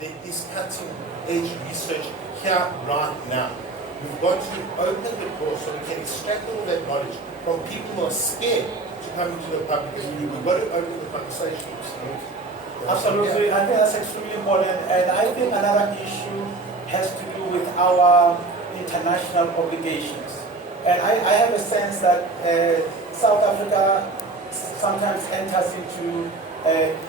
there is cutting edge research here right now. We've got to open the door so we can extract all that knowledge from people who are scared to come into the public. And we've got to open the conversation. Absolutely, I think that's extremely important. And I think another issue has to do with our international obligations. And I have a sense that South Africa sometimes enters into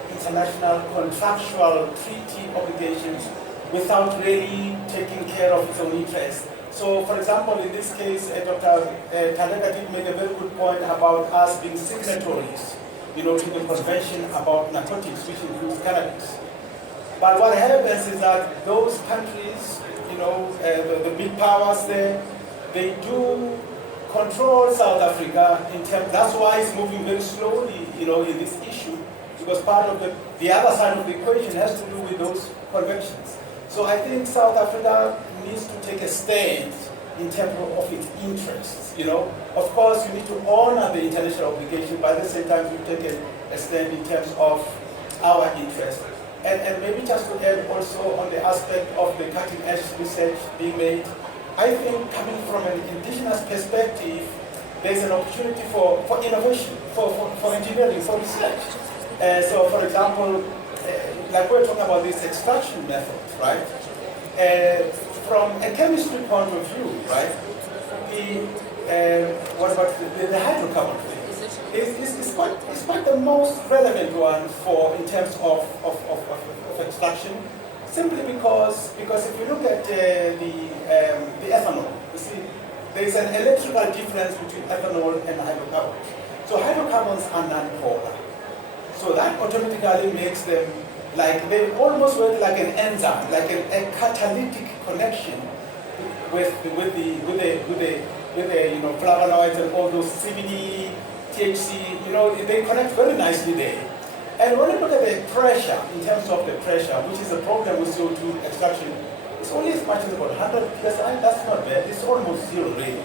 international contractual treaty obligations without really taking care of its own interests. So, for example, in this case, Dr. Kyriacou did make a very good point about us being signatories, to the convention about narcotics, which includes cannabis. But what happens is that those countries, the big powers there, they do control South Africa in terms. That's why it's moving very slowly, in this issue, because part of the other side of the equation has to do with those conventions. So I think South Africa needs to take a stand in terms of its interests. Of course, you need to honor the international obligation, but at the same time, you take a stand in terms of our interests. And maybe just to add also on the aspect of the cutting edge research being made, I think coming from an indigenous perspective, there's an opportunity for innovation, for engineering, for research. So for example, like we're talking about this extraction method, right? From a chemistry point of view, right? What about the hydrocarbon thing? It's quite the most relevant one in terms of extraction, simply because if you look at the ethanol, you see, there is an electrical difference between ethanol and hydrocarbons. So hydrocarbons are non-polar. So that automatically makes them they almost work like an enzyme, like a catalytic connection with the flavonoids and all those CBD, THC. They connect very nicely there. And when you look at the pressure, in terms of the pressure, which is a problem with CO2 extraction, it's only as much as about 100 psi. That's not bad. It's almost zero really.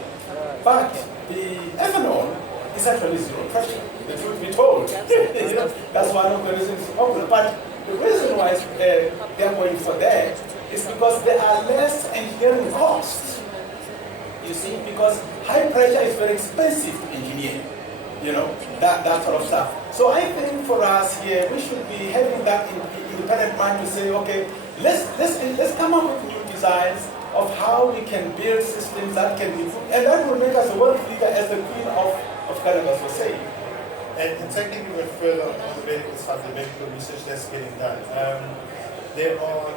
But the ethanol is actually zero pressure. The truth be told, that's one of the reasons it's popular. But the reason why they're going for that is because there are less engineering costs. You see, because high pressure is very expensive to engineer. That sort of stuff. So I think for us here, we should be having that independent mind to say, okay, let's come up with new designs of how we can build systems that can be, and that will make us a world leader, as the queen of cannabis was saying. And taking it further on the medical side, the medical research that's getting done, there are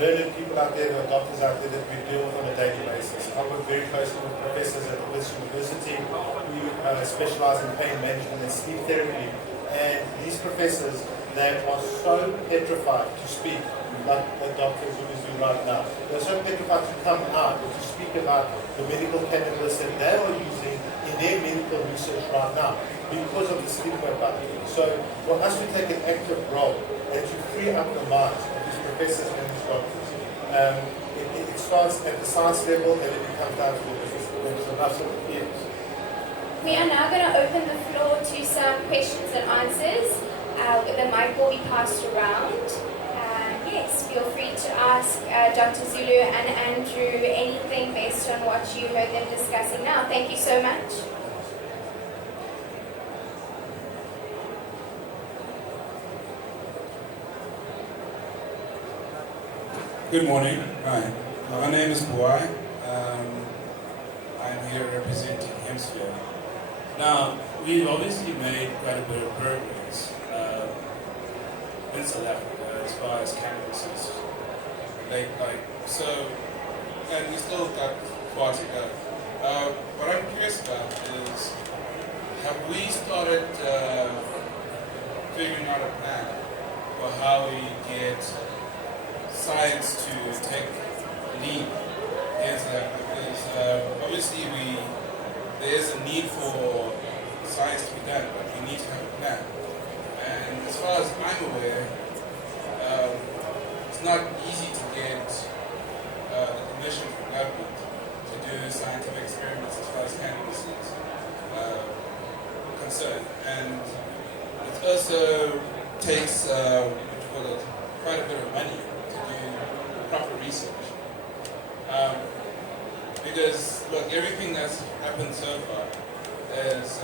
learned people out there, there are doctors out there that we deal with on a daily basis. I work very closely with professors at Madisebo University who specialize in pain management and sleep therapy. And these professors, they are so petrified to speak, like Dr. Zulu is doing right now. They're so petrified to come out and to speak about the medical cannabis that they are using in their medical research right now because of the stigma about it. So for us to take an active role and to free up the minds of these professors and these doctors, it starts at the science level and then it comes down to the business level. So absolutely, yes. We are now going to open the floor to some questions and answers. The mic will be passed around. Yes, feel free to ask Dr. Zulu and Andrew anything based on what you heard them discussing now. Thank you so much. Good morning. Hi. My name is Buai. I'm here representing Hemisphere. Now, we've obviously made quite a bit of progress in South Africa as far as cannabis is. And we still got far to go. What I'm curious about is, have we started figuring out a plan for how we get science to take lead? Because obviously there is a need for science to be done, but we need to have a plan. And as far as I'm aware, it's not easy to get the permission from government to do scientific experiments as far as cannabis is concerned. And it also takes quite a bit of money to research. Because, look, everything that's happened so far is,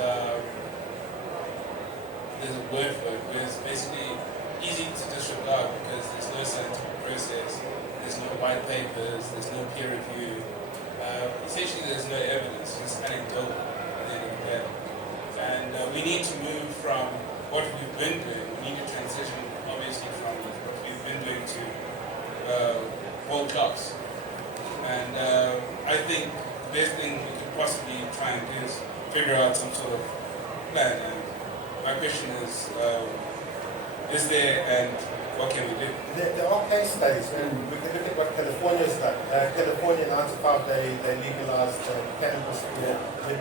there's a word for it, where it's basically easy to disregard because there's no scientific process, there's no white papers, there's no peer review. Essentially, there's no evidence, just anecdotal at the end of the day. And we need to move from what we've been doing, we need to transition, obviously, from what we've been doing to world class. And I think the best thing we could possibly try and do is figure out some sort of plan. And my question is there and what can we do? There are case studies, and we can look at what California's done. California in 95, they legalized cannabis for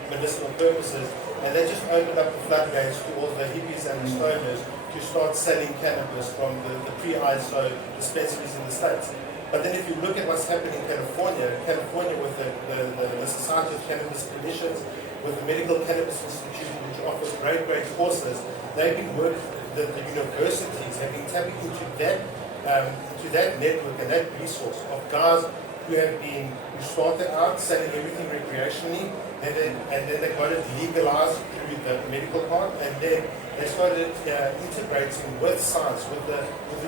medicinal purposes, and they just opened up the floodgates to all the hippies and the stoners to start selling cannabis from the pre-ISO dispensaries in the States. But then if you look at what's happening in California with the Society of Cannabis Clinicians, with the Medical Cannabis Institute, which offers great courses, they've been working, the universities have been tapping into that network and that resource of guys who started out selling everything recreationally, and then they got it legalized through the medical part, and then they started integrating with science, with the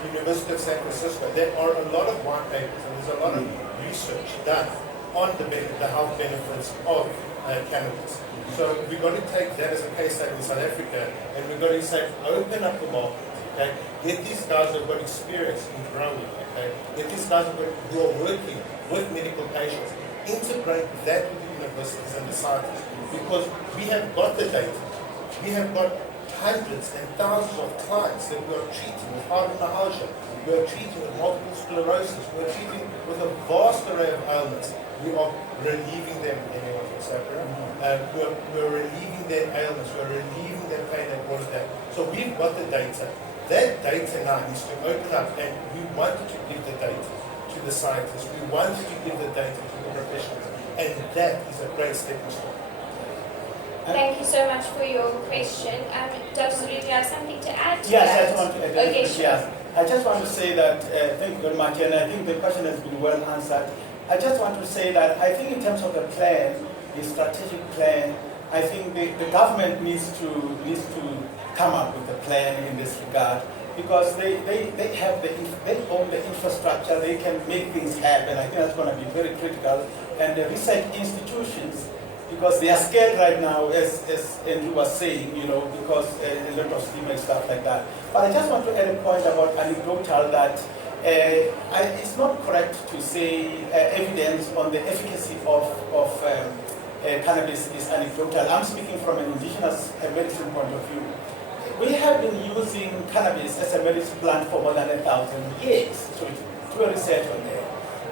University of San Francisco. There are a lot of white papers and there's a lot of research done on the health benefits of cannabis. So we've got to take that as a case study in South Africa, and we've got to say, open up the market, okay? Get these guys who've got experience in growing, okay? Get these guys who are working with medical patients, integrate that with the universities and the scientists, because we have got the data. We have got hundreds and thousands of clients that we are treating with fibromyalgia, we are treating with multiple sclerosis, we are treating with a vast array of ailments. We are relieving them, anyone from Sapra. We're relieving their ailments, we're relieving their pain and all of that. So we've got the data. That data now needs to open up, and we wanted to give the data to the scientists, we wanted to give the data to the professionals, and that is a great stepping stone. Thank you so much for your question. Dr. Zulu, do you have something to add to yes, that? I just want to add. Okay, sure. Yes. I just want to say that, thank you very much, and I think the question has been well answered. I just want to say that I think in terms of the plan, the strategic plan, I think the government needs to come up with a plan in this regard, because they own the infrastructure, they can make things happen. I think that's going to be very critical. And the research institutions, because they are scared right now, as Andrew was saying, because a lot of stigma and stuff like that. But I just want to add a point about anecdotal that it's not correct to say evidence on the efficacy of cannabis is anecdotal. I'm speaking from an indigenous medicine point of view. We have been using cannabis as a medicine plant for more than 1,000 years. So do a research on there.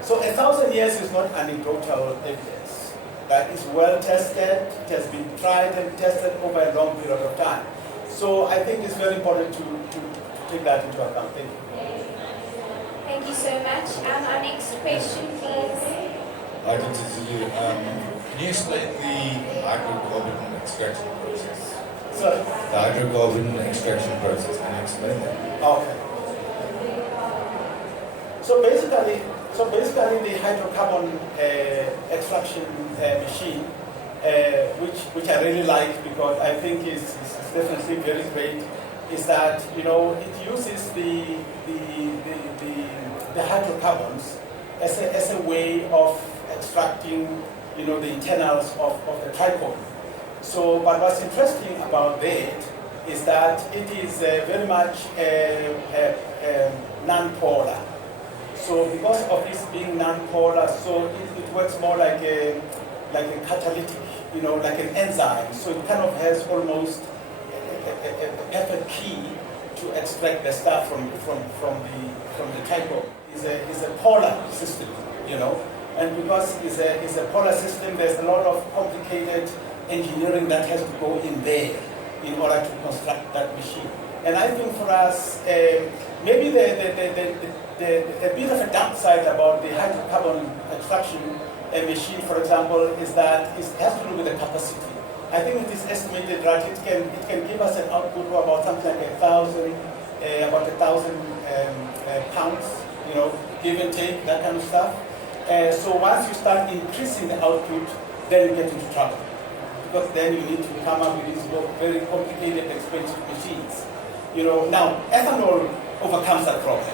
So 1,000 years is not anecdotal evidence. That is well tested. It has been tried and tested over a long period of time. So I think it's very important to take that into account. Thank you. Thank you so much. Our next question, please. Hi, Dr. Zulu. Can you explain the hydrocarbon extraction process? Sorry? The hydrocarbon extraction process. Can you explain that? Okay. So basically, the hydrocarbon extraction machine, which I really like because I think is definitely very great, is that it uses the hydrocarbons as a way of extracting the internals of the trichome. So, but what's interesting about that is that it is very much non-polar. So because of this being non-polar, so it works more like a catalytic, like an enzyme. So it kind of has almost a perfect key to extract the stuff from the trichome. It's a polar system, and because it's a polar system, there's a lot of complicated engineering that has to go in there in order to construct that machine. And I think for us, maybe the bit of a downside about the hydrocarbon extraction machine, for example, is that it has to do with the capacity. I think it is estimated that it can give us an output of about something like 1,000 pounds, give and take, that kind of stuff. So once you start increasing the output, then you get into trouble. Because then you need to come up with these very complicated, expensive machines. Now ethanol overcomes that problem,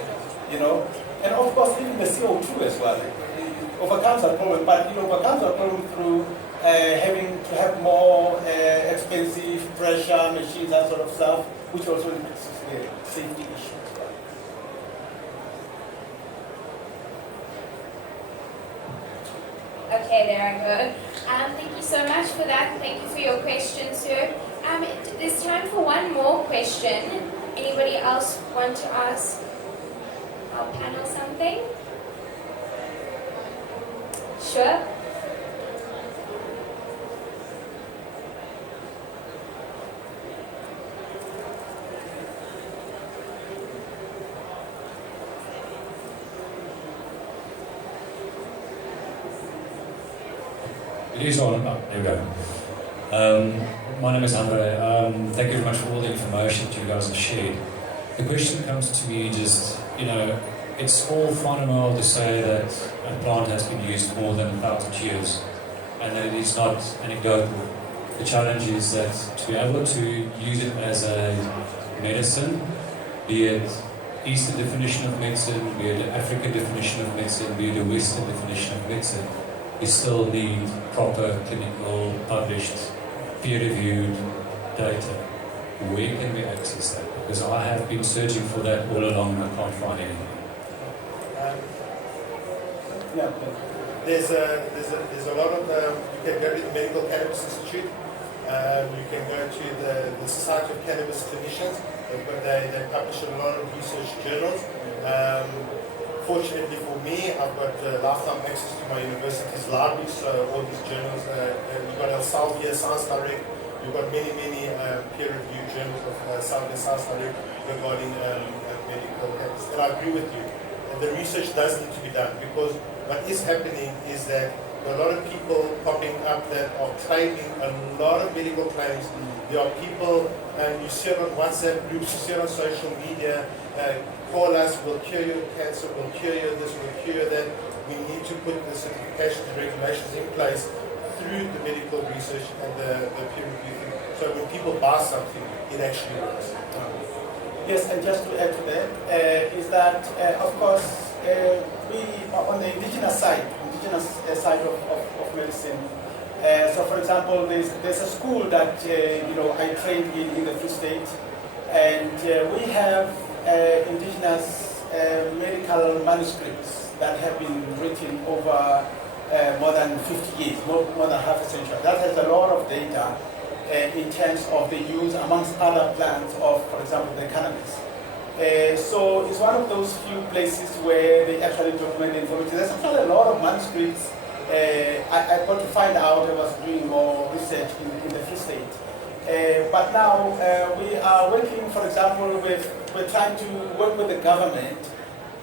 and of course even the CO2 as well. It overcomes that problem, but it overcomes that problem through having to have more expensive pressure machines, that sort of stuff, which also increases the safety issue. Okay, there I go. Thank you so much for that. Thank you for your question, sir. There's time for one more question. Anybody else want to ask our panel something? Sure. It is on. Oh, there we go. My name is Andre. Thank you very much for all the information that you guys have shared. The question comes to me just, it's all fine and well to say that a plant has been used more than 1,000 years and that it is not anecdotal. The challenge is that to be able to use it as a medicine, be it Eastern definition of medicine, be it an African definition of medicine, be it a Western definition of medicine, you still need proper clinical, published, peer-reviewed data. Where can we access that? Because I have been searching for that all along and I can't find anything. There's a lot of you can go to the Medical Cannabis Institute. You can go to the Society of Cannabis Clinicians. They publish a lot of research journals. Fortunately for me, I've got lifetime access to my university's library, so all these journals, you've got Elsevier, Science Direct, you've got many peer-reviewed journals of Science Direct regarding medical cannabis. And I agree with you. The research does need to be done, because what is happening is that there are a lot of people popping up that are claiming a lot of medical claims. There are people, and you see it on WhatsApp groups, you see it on social media, call us, we'll cure your cancer, we'll cure you this, we'll cure that. We need to put the certifications and regulations in place through the medical research and the peer review thing. So when people buy something, it actually works. Yes, and just to add to that, is that, of course, we are on the indigenous side of medicine. So, for example, there's a school that I trained in the Free State, and we have indigenous medical manuscripts that have been written over more than 50 years, more than half a century. That has a lot of data in terms of the use amongst other plants of, for example, the cannabis. So it's one of those few places where they actually document the information. There's actually a lot of manuscripts. I got to find out. I was doing more research in the Free State. But now we are working, for example, we're trying to work with the government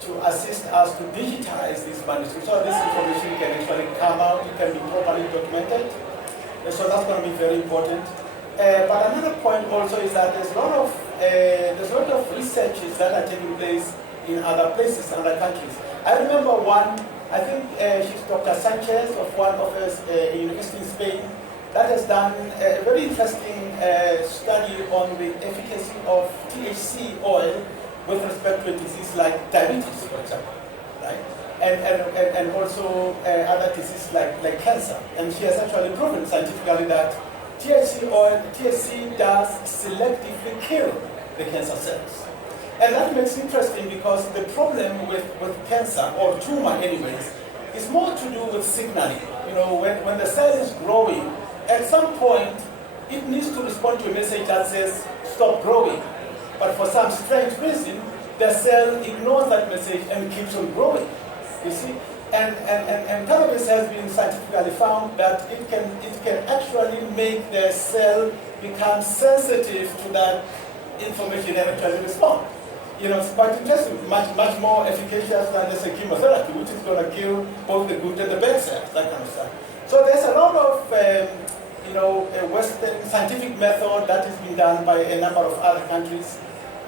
to assist us to digitize these manuscripts. So this information can actually come out, it can be properly documented. So that's going to be very important. But another point also is that there's a lot of researches that are taking place in other places, other countries. I remember one, I think she's Dr. Sanchez of one of us university in Spain, that has done a very interesting study on the efficacy of THC oil with respect to a disease like diabetes, for example, right? And also other diseases like cancer. And she has actually proven scientifically that THC does selectively kill the cancer cells. And that makes it interesting because the problem with cancer, or tumor anyways, is more to do with signaling. When the cell is growing, at some point, it needs to respond to a message that says, stop growing. But for some strange reason, the cell ignores that message and keeps on growing. You see? And cannabis has been scientifically found that it can actually make the cell become sensitive to that information and actually respond. It's quite interesting, much more efficacious than the chemotherapy, which is going to kill both the good and the bad cells, that kind of stuff. So there's a lot of a Western scientific method that has been done by a number of other countries.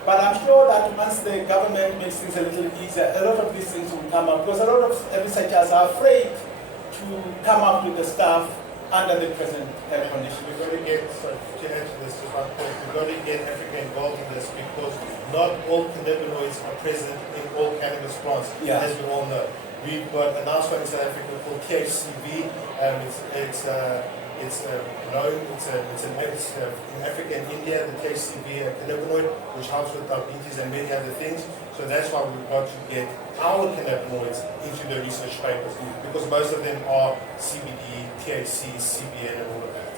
But I'm sure that once the government makes things a little easier, a lot of these things will come up, because a lot of researchers are afraid to come up with the stuff under the present conditions. We've got to get, so to answer this to one point, we've got to get Africa involved in this because not all cannabinoids are present in all cannabis plants, as we all know. We've got a nice one in South Africa called THCV. It's known, it's in Africa and India, the THCV cannabinoid, which helps with diabetes and many other things. So that's why we've got to get our cannabinoids into the research papers, because most of them are CBD, THC, CBN, and all of that.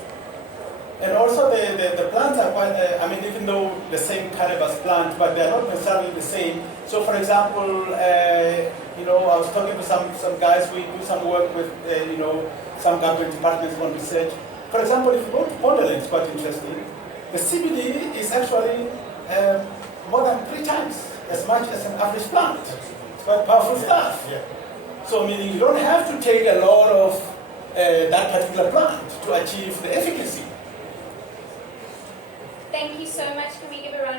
And also the plants are quite, even though the same cannabis plant, but they're not necessarily the same. So for example, I was talking to some guys, we do some work with, some government departments on research. For example, if you go to Ponderland, it's quite interesting. The CBD is actually more than 3 times as much as an average plant. It's quite powerful stuff. Yeah. So meaning you don't have to take a lot of that particular plant to achieve the efficacy. Thank you so much. Can we give a round